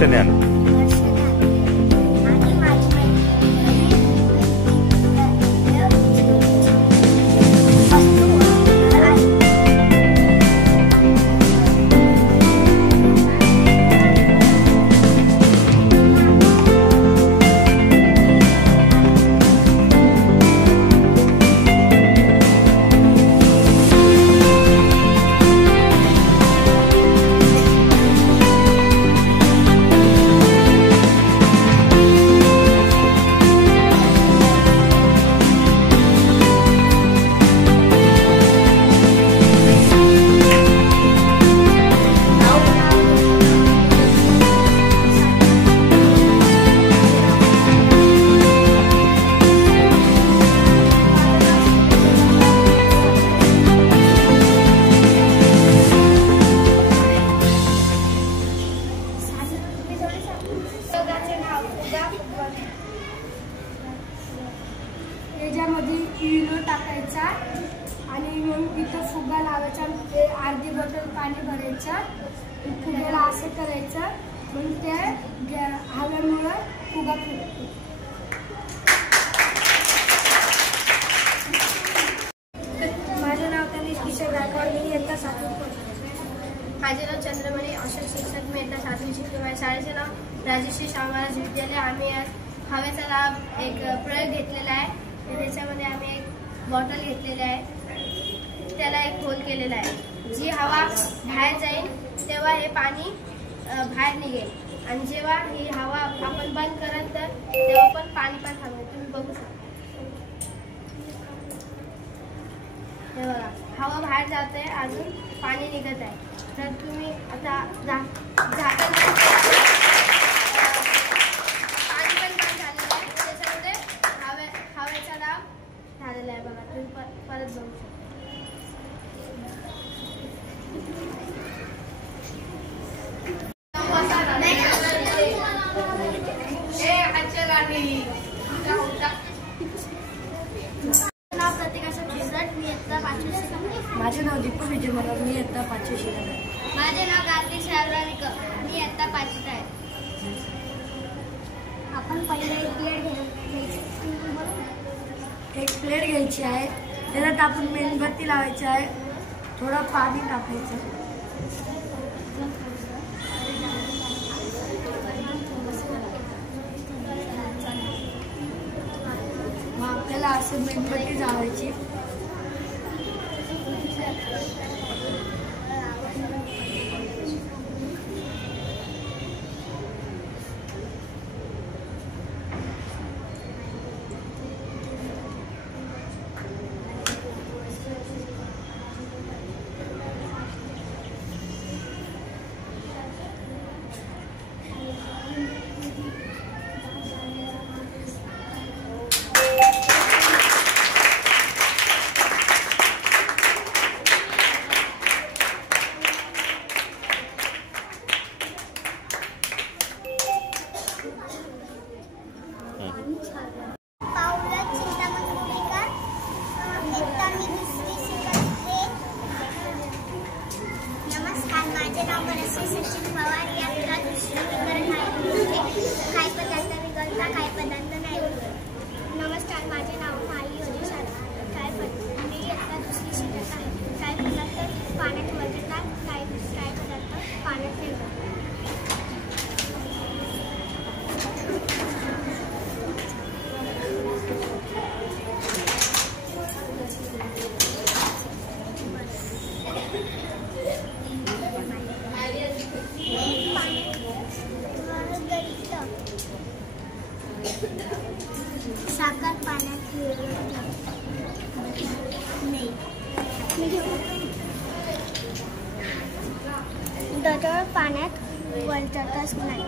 हर्षन्यान. याच्यामध्ये इनो टाकायचा आणि मग इथं फुगा लावायचा. अर्धी बॉटल पाणी भरायचं, फुग्याला असं करायचं, मग ते हवेमुळे फुगा फुगतो. माझं नाव तनिष किशोर गायकवाड, मी इयत्ता 7वी शिकते. माझे नाव चंद्रमणी अशोक शिक्षक, मी इयत्ता 7वी शिकते. माझ्या शाळेचे नाव राजश्री शाहू महाराज विद्यालय. आम्ही आज हवेचा लाभ एक प्रयोग घेतलेला आहे. त्याच्यामध्ये आम्ही एक बॉटल घेतलेली आहे, त्याला एक होल केलेला आहे. जी हवा बाहेर जाईल तेव्हा हे पाणी बाहेर निघेल, आणि जेव्हा ही हवा आपण बंद कराल तर तेव्हा पण पाणी पण थांबेल. तुम्ही बघू शकता, हे बघा हवा बाहेर जाते, अजून पाणी निघत आहे. तर तुम्ही आता झाकण झालेला आहे बघा. तुम्ही परत बघू शकता. नाव प्रतिकाशा खिसट, मी इयत्ता 5वी शिकते. माझे नाव दीपक विजय मनोहर, मी इयत्ता 5वी शिकते. माझे नाव गायत्री शाहरानिक, मी इयत्ता 5वीत आहे. आपण पहिले एक प्लेट घ्यायची आहे, त्याच्यात आपण मेणबत्ती लावायची आहे, थोडं पाणी टाकायचं. मग आपल्याला असं मेणबत्ती जाळायची. नमस्कार, माझे नाव माई योजना शाळा. काय मी इयत्ता 2री शिकत आहे. काय पदार्थ पाण्यात वळतात, काय पदार्थ पाण्यात ठेवतात. साखर पाण्यात नाही, दररोज पाण्यात वळतच नाही.